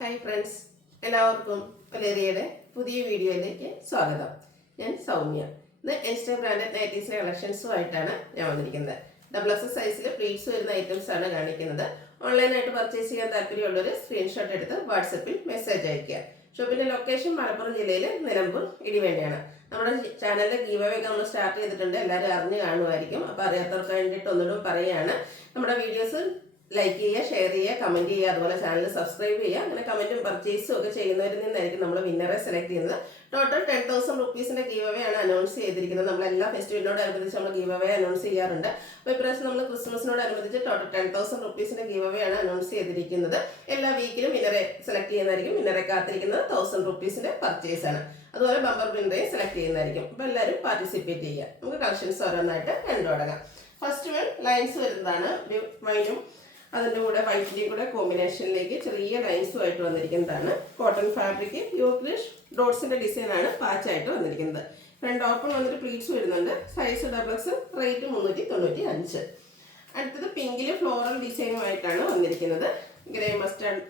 Hi friends, എല്ലാവർക്കും വലേറിയയുടെ പുതിയ വീഡിയോയിലേക്ക് സ്വാഗതം. ഞാൻ സൗമ്യ. ഇന്ന് എൻസ്റ്റർ ബ്രാൻഡഡ് നൈറ്റീസിലെ കളക്ഷൻസുമായിട്ടാണ് ഞാൻ വന്നിരിക്കുന്നത്. XXL സൈസിൽ പ്ലീറ്റ്സ് വരുന്ന ഐറ്റംസ് ആണ് കാണിക്കുന്നത്. ഓൺലൈനായിട്ട് പർച്ചേസ് ചെയ്യാൻ താല്പര്യമുള്ളവർ സ്ക്രീൻഷോട്ട് എടുത്ത് വാട്സപ്പിൽ മെസ്സേജ് അയയ്ക്കുക. ഷോപ്പിന്റെ ലൊക്കേഷൻ മലപ്പുറം ജില്ലയിലെ നിലമ്പൂർ ഇടിവേണ്ടിയാണ്. നമ്മുടെ ചാനലിൽ ഗീവ് അവേ നമ്മൾ സ്റ്റാർട്ട് ചെയ്തിട്ടുണ്ട്. എല്ലാവരും അറിഞ്ഞു കാണുമായിരിക്കും. അപ്പോൾ അറിയാത്തവർക്ക് വേണ്ടിയിട്ട് ഒന്നുകൂടി പറയുകയാണ്. നമ്മുടെ വീഡിയോസ് ലൈക്ക് ചെയ്യുക, ഷെയർ ചെയ്യുക, കമൻറ്റ് ചെയ്യുക, അതുപോലെ ചാനൽ സബ്സ്ക്രൈബ് ചെയ്യുക. അങ്ങനെ കമൻറ്റും പർച്ചേസും ഒക്കെ ചെയ്യുന്നവരിൽ നിന്നായിരിക്കും നമ്മൾ വിന്നറെ സെലക്ട് ചെയ്യുന്നത്. ടോട്ടൽ 10,000 റുപ്പീസിൻ്റെ ഗീവ് അവേ ആണ് അനൗൺസ് ചെയ്തിരിക്കുന്നത്. നമ്മളെല്ലാ ഫെസ്റ്റിവലിനോടനുബന്ധിച്ച് നമ്മൾ ഗീവ് അവേ അനൗൺസ് ചെയ്യാറുണ്ട്. അപ്പോൾ ഇപ്രാവശ്യം നമ്മൾ ക്രിസ്മസിനോടനുബന്ധിച്ച് ടോട്ടൽ 10,000 റുപ്പീസിൻ്റെ ഗീവ് അവേ ആണ് അനൗൺസ് ചെയ്തിരിക്കുന്നത്. എല്ലാ വീക്കിലും വിന്നറെ സെലക്ട് ചെയ്യുന്നതായിരിക്കും. വിന്നറെ കാത്തിരിക്കുന്നത് 1000 റുപ്പീസിൻ്റെ പർച്ചേസ് ആണ്. അതുപോലെ ബമ്പർ വിന്നറെയും സെലക്ട് ചെയ്യുന്നതായിരിക്കും. അപ്പോൾ എല്ലാവരും പാർട്ടിസിപ്പേറ്റ് ചെയ്യുക. നമുക്ക് കളക്ഷൻസ് ഓരോന്നായിട്ട് കണ്ടു തുടങ്ങാം. ഫസ്റ്റ് വൺ ലൈൻസ് വരുന്നതാണ്. ഒരു വൈനും അതിൻ്റെ കൂടെ വൈറ്റിൻ്റെയും കൂടെ കോമ്പിനേഷനിലേക്ക് ചെറിയ ലൈൻസുമായിട്ട് വന്നിരിക്കുന്നതാണ്. കോട്ടൺ ഫാബ്രിക് യോക്ലിഷ് ഡോട്ട്സിൻ്റെ ഡിസൈനാണ് പാച്ചായിട്ട് വന്നിരിക്കുന്നത്. ഫ്രണ്ട് ഓപ്പൺ വന്നിട്ട് പ്ലീറ്റ്സ് വരുന്നുണ്ട്. Size XXL, rate 395. അടുത്തത് പിങ്കിൽ ഫ്ലോറൽ ഡിസൈനുമായിട്ടാണ് വന്നിരിക്കുന്നത്. ഗ്രേ മസ്റ്റാർഡ്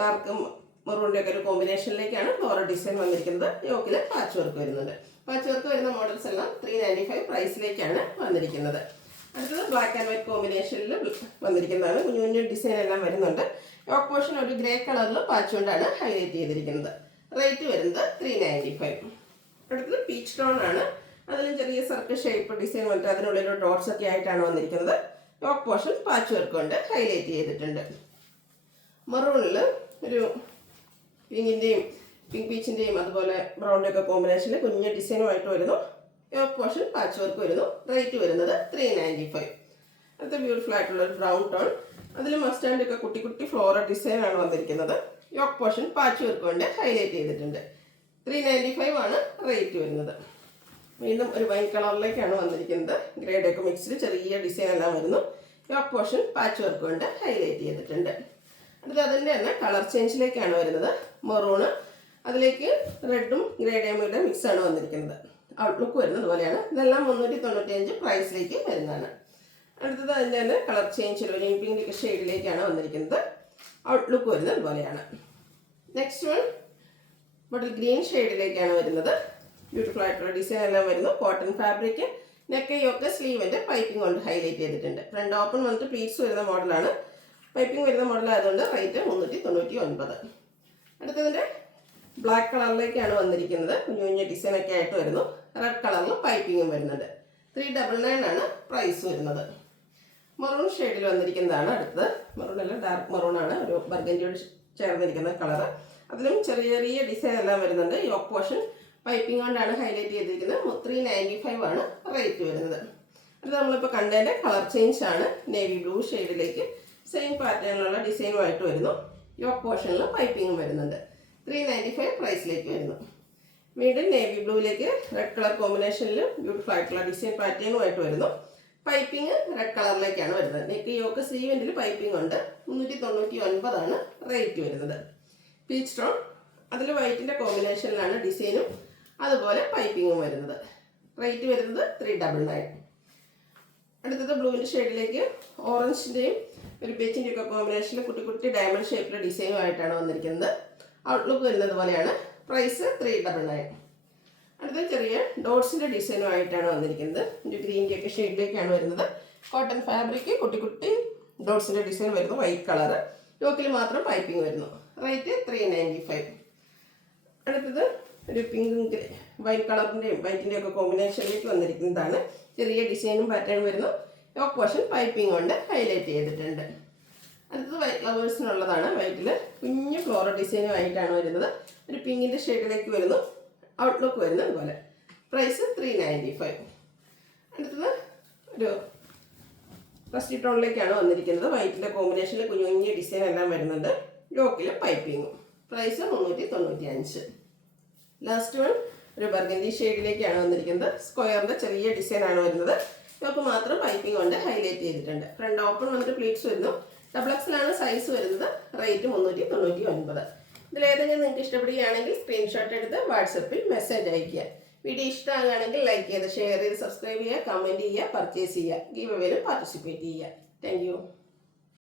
ഡാർക്ക് മെറൂണിൻ്റെ ഒക്കെ ഒരു കോമ്പിനേഷനിലേക്കാണ് ഫ്ലോറൽ ഡിസൈൻ വന്നിരിക്കുന്നത്. യോക്കിൽ പാച്ച് വർക്ക് വരുന്നുണ്ട്. പാച്ച് വർക്ക് വരുന്ന മോഡൽസ് എല്ലാം 395 പ്രൈസിലേക്കാണ് വന്നിരിക്കുന്നത്. അടുത്തത് ബ്ലാക്ക് ആൻഡ് വൈറ്റ് കോമ്പിനേഷനിൽ വന്നിരിക്കുന്നതാണ്. കുഞ്ഞു കുഞ്ഞു ഡിസൈൻ എല്ലാം വരുന്നുണ്ട്. യോക്ക് പോർഷൻ ഒരു ഗ്രേ കളറിൽ പാച്ച് കൊണ്ടാണ് ഹൈലൈറ്റ് ചെയ്തിരിക്കുന്നത്. റേറ്റ് വരുന്നത് 395. അടുത്തത് പീച്ച് ടോൺ ആണ്. അതിലും ചെറിയ സർക്കിൾ ഷേപ്പ് ഡിസൈൻ വന്നിട്ട് അതിനുള്ളിൽ ഡോട്ട്സ് ഒക്കെ ആയിട്ടാണ് വന്നിരിക്കുന്നത്. യോക്ക് പോർഷൻ പാച്ച് വർക്ക് കൊണ്ട് ഹൈലൈറ്റ് ചെയ്തിട്ടുണ്ട്. മെറൂണിൽ ഒരു പിങ്കിൻ്റെയും പിങ്ക് പീച്ചിൻ്റെയും അതുപോലെ ബ്രൗണിൻ്റെ ഒക്കെ കോമ്പിനേഷനിൽ കുഞ്ഞു ഡിസൈനുമായിട്ട് വരുന്നു. യോക്ക് പോർഷൻ പാച്ച് വർക്ക് വരുന്നു. റേറ്റ് വരുന്നത് 395. അടുത്ത ബ്യൂട്ടിഫുൾ ആയിട്ടുള്ള ഒരു ബ്രൗൺ ടോൺ. അതിൽ മസ്റ്റാൻഡ് ഒക്കെ കുട്ടി കുട്ടി ഫ്ലോറൽ ഡിസൈനാണ് വന്നിരിക്കുന്നത്. യോക്ക് പോർഷൻ പാച്ച് വർക്ക് കൊണ്ട് ഹൈലൈറ്റ് ചെയ്തിട്ടുണ്ട്. 395 ആണ് റേറ്റ് വരുന്നത്. വീണ്ടും ഒരു വൈൻ കളറിലേക്കാണ് വന്നിരിക്കുന്നത്. ഗ്രേഡ് ഒക്കെ മിക്സിൽ ചെറിയ ഡിസൈൻ എല്ലാം വരുന്നു. യോക്ക് പോർഷൻ പാച്ച് വർക്ക് കൊണ്ട് ഹൈലൈറ്റ് ചെയ്തിട്ടുണ്ട്. അടുത്ത അതിൻ്റെ തന്നെ കളർ ചേഞ്ചിലേക്കാണ് വരുന്നത്. മെറൂണ് അതിലേക്ക് റെഡും ഗ്രേഡേമയുടെ മിക്സാണ് വന്നിരിക്കുന്നത്. ഔട്ട്ലുക്ക് വരുന്നത് പോലെയാണ്. ഇതെല്ലാം 395 പ്രൈസിലേക്ക് വരുന്നതാണ്. അടുത്തത് അതിൻ്റെ തന്നെ കളർ ചേഞ്ച് ഒരു പിങ്ക് ഷെയ്ഡിലേക്കാണ് വന്നിരിക്കുന്നത്. ഔട്ട്ലുക്ക് വരുന്നത് പോലെയാണ്. നെക്സ്റ്റ് വൺ ബോട്ടിൽ ഗ്രീൻ ഷെയ്ഡിലേക്കാണ് വരുന്നത്. ബ്യൂട്ടിഫുൾ ആയിട്ടുള്ള ഡിസൈൻ എല്ലാം വരുന്നു. കോട്ടൺ ഫാബ്രിക് നെക്കയൊക്കെ സ്ലീവിൻ്റെ പൈപ്പിംഗ് കൊണ്ട് ഹൈലൈറ്റ് ചെയ്തിട്ടുണ്ട്. ഫ്രണ്ട് ഓപ്പൺ വന്നിട്ട് പ്ലീറ്റ്സ് വരുന്ന മോഡലാണ്. പൈപ്പിംഗ് വരുന്ന മോഡലായതുകൊണ്ട് റേറ്റ് 399. അടുത്തതിൻ്റെ ബ്ലാക്ക് കളറിലേക്കാണ് വന്നിരിക്കുന്നത്. കുഞ്ഞു കുഞ്ഞു ഡിസൈനൊക്കെ ആയിട്ട് വരുന്നു. റെഡ് കളറിൽ പൈപ്പിങ്ങും വരുന്നുണ്ട്. 399 ആണ് പ്രൈസ് വരുന്നത്. മെറൂൺ ഷെയ്ഡിൽ വന്നിരിക്കുന്നതാണ് അടുത്തത്. മെറൂണല്ല, ഡാർക്ക് മെറൂണാണ്. ഒരു ബർഗൻഡിയോട് ചേർന്നിരിക്കുന്ന കളറ്. അതിലും ചെറിയ ചെറിയ ഡിസൈൻ എല്ലാം വരുന്നുണ്ട്. യോക്ക് പോർഷൻ പൈപ്പിംഗ് കൊണ്ടാണ് ഹൈലൈറ്റ് ചെയ്തിരിക്കുന്നത്. 395 ആണ് റേറ്റ് വരുന്നത്. അത് നമ്മളിപ്പോൾ കണ്ടതിൻ്റെ കളർ ചേഞ്ച് ആണ്. നേവി ബ്ലൂ ഷെയ്ഡിലേക്ക് സെയിം പാറ്റേണിലുള്ള ഡിസൈനുമായിട്ട് വരുന്നു. യോക്ക് പോർഷനിൽ പൈപ്പിങ്ങും വരുന്നുണ്ട്. 395 പ്രൈസിലേക്ക് വരുന്നു. വീണ്ടും നേവി ബ്ലൂവിലേക്ക് റെഡ് കളർ കോമ്പിനേഷനിൽ ബ്യൂട്ടിഫുൾ ആയിട്ടുള്ള ഡിസൈൻ പാറ്റേണുമായിട്ട് വരുന്നു. പൈപ്പിംഗ് റെഡ് കളറിലേക്കാണ് വരുന്നത്. നെക്ക് യോക്ക് സ്ലീവിൻ്റെ പൈപ്പിംഗ് ഉണ്ട്. 399 ആണ് റേറ്റ് വരുന്നത്. പീച്ച് ടോൺ അതിൽ വൈറ്റിൻ്റെ കോമ്പിനേഷനിലാണ് ഡിസൈനും അതുപോലെ പൈപ്പിങ്ങും വരുന്നത്. റേറ്റ് വരുന്നത് 399. അടുത്തത് ബ്ലൂവിൻ്റെ ഷെയ്ഡിലേക്ക് ഓറഞ്ചിൻ്റെയും ഒരു ബെച്ചിൻ്റെയും ഒക്കെ കോമ്പിനേഷനിൽ കുട്ടി കുട്ടി ഡയമണ്ട് ഷേപ്പിലെ ഡിസൈനുമായിട്ടാണ് വന്നിരിക്കുന്നത്. ഔട്ട്ലുക്ക് വരുന്നത് പോലെയാണ്. പ്രൈസ് 399. അടുത്ത ചെറിയ ഡോട്ട്സിൻ്റെ ഡിസൈനുമായിട്ടാണ് വന്നിരിക്കുന്നത്. ഒരു ഗ്രീൻ്റെ ഒക്കെ ഷെയ്ഡിലേക്കാണ് വരുന്നത്. കോട്ടൺ ഫാബ്രിക് കുട്ടി കുട്ടി ഡോട്ട്സിൻ്റെ ഡിസൈൻ വരുന്നു. വൈറ്റ് കളറ് യോക്കിൽ മാത്രം പൈപ്പിംഗ് വരുന്നു. റേറ്റ് 395. അടുത്തത് ഒരു പിങ്ക് വൈറ്റ് കളറിൻ്റെയും വൈറ്റിൻ്റെയും ഒക്കെ കോമ്പിനേഷനിലേക്ക് വന്നിരിക്കുന്നതാണ്. ചെറിയ ഡിസൈനും പാറ്റേണും വരുന്നു. യോക്ക് പോർഷൻ പൈപ്പിംഗ് കൊണ്ട് ഹൈലൈറ്റ് ചെയ്തിട്ടുണ്ട്. അടുത്തത് വൈറ്റ് ലവേഴ്സിനുള്ളതാണ്. വൈറ്റിൽ കുഞ്ഞ് ഫ്ലോറൽ ഡിസൈനുമായിട്ടാണ് വരുന്നത്. ഒരു പിങ്കിൻ്റെ ഷെയ്ഡിലേക്ക് വരുന്നു. ഔട്ട്ലുക്ക് വരുന്നത് അതുപോലെ. പ്രൈസ് 395. അടുത്തത് ഒരു റസ്റ്റി ടോണിലേക്കാണ് വന്നിരിക്കുന്നത്. വൈറ്റിൻ്റെ കോമ്പിനേഷനിൽ കുഞ്ഞു കുഞ്ഞ് ഡിസൈൻ എല്ലാം വരുന്നുണ്ട്. യോക്കിൽ പൈപ്പിങ്ങും. പ്രൈസ് 395. ലാസ്റ്റ് വൺ ഒരു ബർഗൻഡി ഷെയ്ഡിലേക്കാണ് വന്നിരിക്കുന്നത്. സ്ക്വയറിൻ്റെ ചെറിയ ഡിസൈനാണ് വരുന്നത്. യോക്ക് മാത്രം പൈപ്പിംഗ് കൊണ്ട് ഹൈലൈറ്റ് ചെയ്തിട്ടുണ്ട്. ഫ്രണ്ട് ഓപ്പൺ വന്നിട്ട് പ്ലീറ്റ്സ് വരുന്നു. XXL ആണ് സൈസ് വരുന്നത്. റേറ്റ് 399. ഇതിലേതെങ്കിലും നിങ്ങൾക്ക് ഇഷ്ടപ്പെടുകയാണെങ്കിൽ സ്ക്രീൻഷോട്ട് എടുത്ത് വാട്സപ്പിൽ മെസ്സേജ് അയയ്ക്കുക. വീഡിയോ ഇഷ്ടമാകുകയാണെങ്കിൽ ലൈക്ക് ചെയ്ത് ഷെയർ ചെയ്ത് സബ്സ്ക്രൈബ് ചെയ്യുക, കമൻറ്റ് ചെയ്യുക, പർച്ചേസ് ചെയ്യുക. ഗീവ് അവേയിൽ പാർട്ടിസിപ്പേറ്റ് ചെയ്യുക. Thank you.